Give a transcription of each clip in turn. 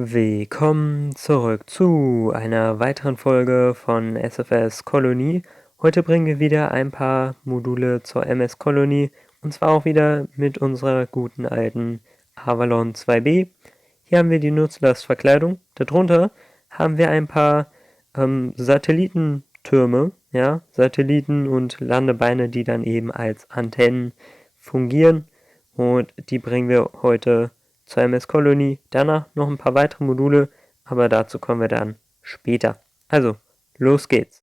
Willkommen zurück zu einer weiteren Folge von SFS Kolonie. Heute bringen wir wieder ein paar Module zur MS Kolonie und zwar auch wieder mit unserer guten alten Avalon 2b. Hier haben wir die Nutzlastverkleidung. Darunter haben wir ein paar Satellitentürme, ja, Satelliten und Landebeine, die dann eben als Antennen fungieren, und die bringen wir heute zur MS Kolonie. Danach noch ein paar weitere Module, aber dazu kommen wir dann später. Also, los geht's.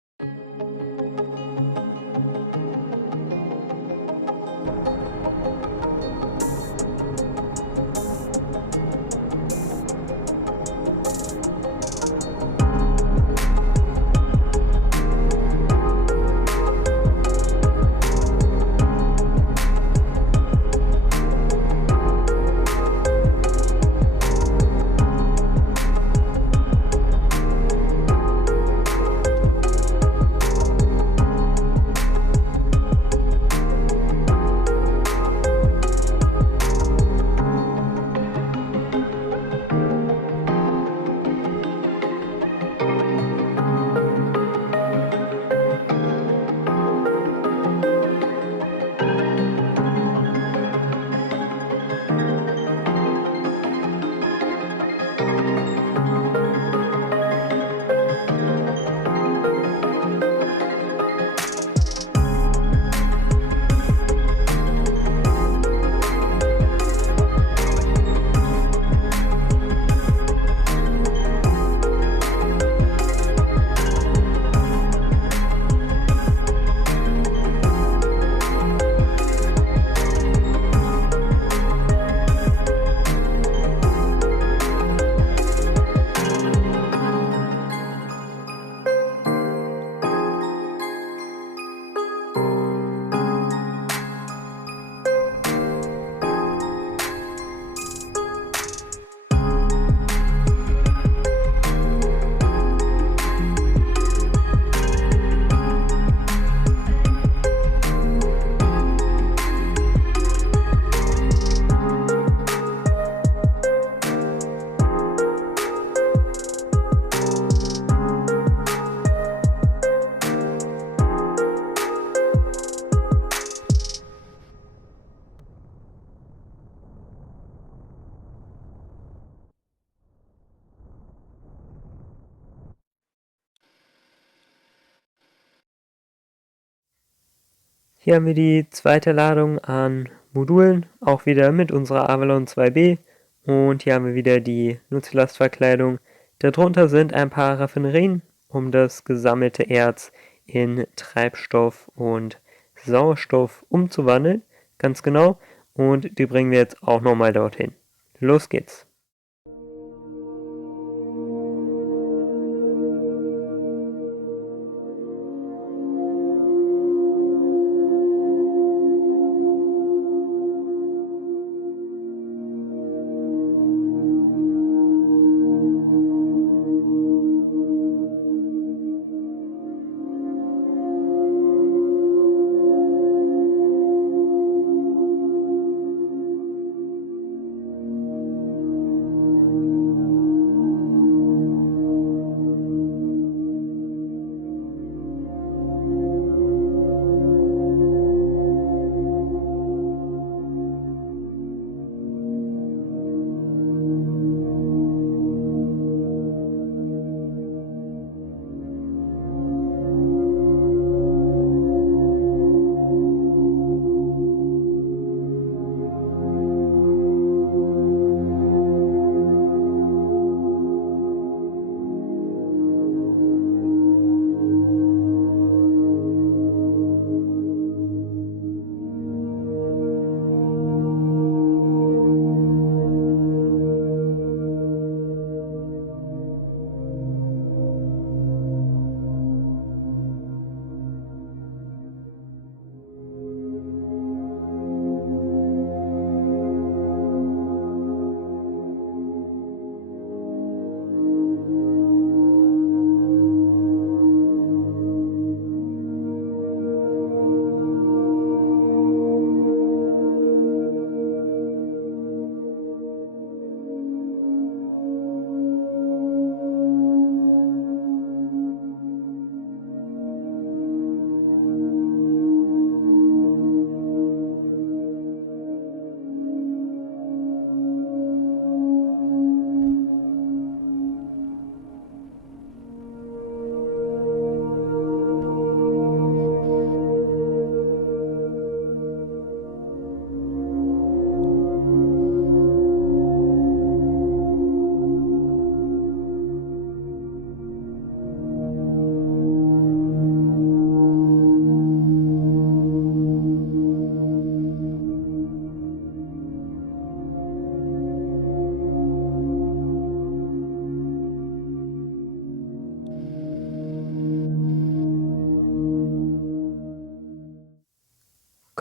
Hier haben wir die zweite Ladung an Modulen, auch wieder mit unserer Avalon 2b. Und hier haben wir wieder die Nutzlastverkleidung. Darunter sind ein paar Raffinerien, um das gesammelte Erz in Treibstoff und Sauerstoff umzuwandeln. Ganz genau. Und die bringen wir jetzt auch nochmal dorthin. Los geht's.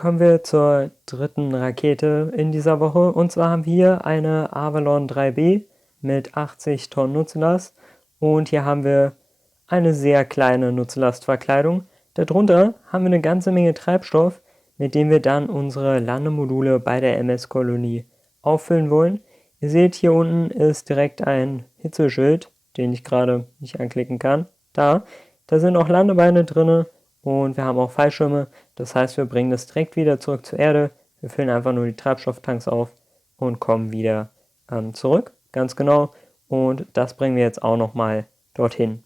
kommen wir zur dritten Rakete in dieser Woche. Und zwar haben wir hier eine Avalon 3B mit 80 Tonnen Nutzlast. Und hier haben wir eine sehr kleine Nutzlastverkleidung. Darunter haben wir eine ganze Menge Treibstoff, mit dem wir dann unsere Landemodule bei der MS-Kolonie auffüllen wollen. Ihr seht, hier unten ist direkt ein Hitzeschild, den ich gerade nicht anklicken kann. Da sind auch Landebeine drin und wir haben auch Fallschirme. Das heißt, wir bringen das direkt wieder zurück zur Erde. Wir füllen einfach nur die Treibstofftanks auf und kommen wieder zurück. Ganz genau. Und das bringen wir jetzt auch nochmal dorthin.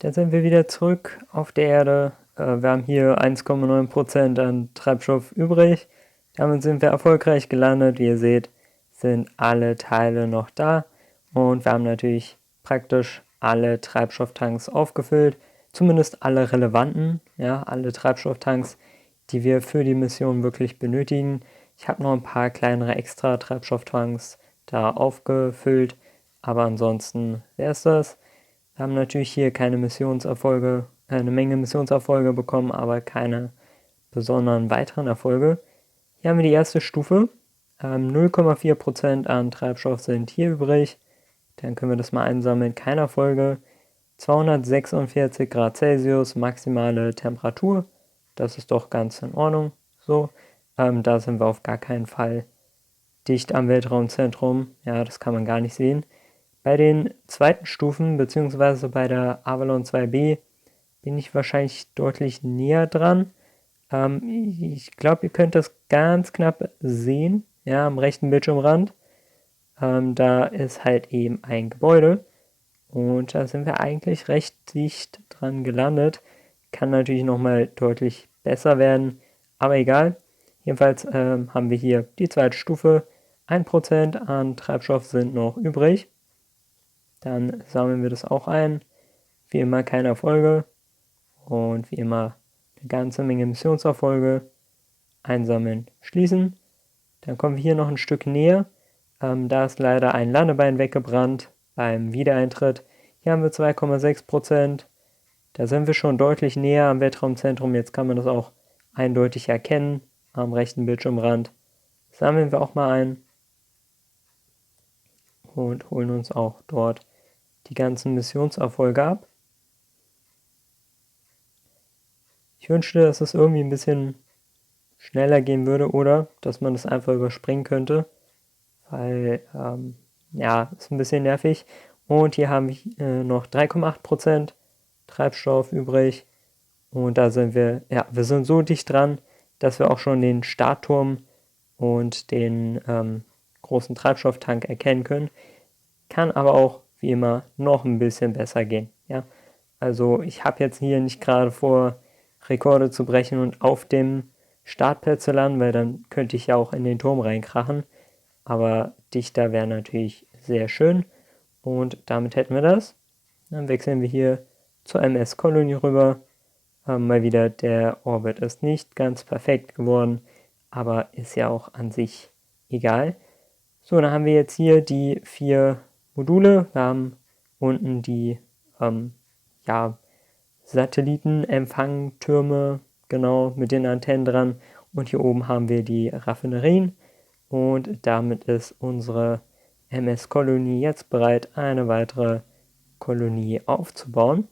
Da sind wir wieder zurück auf der Erde. Wir haben hier 1,9% an Treibstoff übrig. Damit sind wir erfolgreich gelandet. Wie ihr seht, sind alle Teile noch da. Und wir haben natürlich praktisch alle Treibstofftanks aufgefüllt. Zumindest alle relevanten, ja, alle Treibstofftanks, die wir für die Mission wirklich benötigen. Ich habe noch ein paar kleinere extra Treibstofftanks da aufgefüllt. Aber ansonsten wäre es das. Wir haben natürlich hier keine Missionserfolge, eine Menge Missionserfolge bekommen, aber keine besonderen weiteren Erfolge. Hier haben wir die erste Stufe. 0,4% an Treibstoff sind hier übrig. Dann können wir das mal einsammeln. Keine Erfolge. 246 Grad Celsius, maximale Temperatur. Das ist doch ganz in Ordnung. So, da sind wir auf gar keinen Fall dicht am Weltraumzentrum. Ja, das kann man gar nicht sehen. Bei den zweiten Stufen, beziehungsweise bei der Avalon 2B, bin ich wahrscheinlich deutlich näher dran. Ich glaube, ihr könnt das ganz knapp sehen, ja, am rechten Bildschirmrand. Da ist halt eben ein Gebäude und da sind wir eigentlich recht dicht dran gelandet. Kann natürlich nochmal deutlich besser werden, aber egal. Jedenfalls haben wir hier die zweite Stufe. 1% an Treibstoff sind noch übrig. Dann sammeln wir das auch ein. Wie immer keine Erfolge und wie immer eine ganze Menge Missionserfolge. Einsammeln, schließen. Dann kommen wir hier noch ein Stück näher. Da ist leider ein Landebein weggebrannt beim Wiedereintritt. Hier haben wir 2,6%. Da sind wir schon deutlich näher am Weltraumzentrum. Jetzt kann man das auch eindeutig erkennen am rechten Bildschirmrand. Sammeln wir auch mal ein und holen uns auch dort die ganzen Missionserfolge ab. Ich wünschte, dass es irgendwie ein bisschen schneller gehen würde oder dass man das einfach überspringen könnte, weil, ja, ist ein bisschen nervig. Und hier haben wir noch 3,8% Treibstoff übrig und da sind wir, ja, wir sind so dicht dran, dass wir auch schon den Startturm und den großen Treibstofftank erkennen können. Kann aber auch, wie immer, noch ein bisschen besser gehen. Ja? Also ich habe jetzt hier nicht gerade vor, Rekorde zu brechen und auf dem Startpad zu landen, weil dann könnte ich ja auch in den Turm reinkrachen. Aber dichter wäre natürlich sehr schön. Und damit hätten wir das. Dann wechseln wir hier zur MS Colony rüber. Mal wieder, der Orbit ist nicht ganz perfekt geworden, aber ist ja auch an sich egal. So, dann haben wir jetzt hier die 4 Module. Wir haben unten die ja, Satellitenempfangtürme, genau, mit den Antennen dran. Und hier oben haben wir die Raffinerien. Und damit ist unsere MS-Kolonie jetzt bereit, eine weitere Kolonie aufzubauen.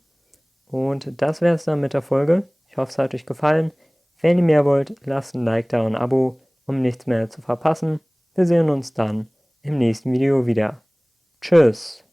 Und das wäre es dann mit der Folge. Ich hoffe, es hat euch gefallen. Wenn ihr mehr wollt, lasst ein Like da und ein Abo, um nichts mehr zu verpassen. Wir sehen uns dann im nächsten Video wieder. Tschüss!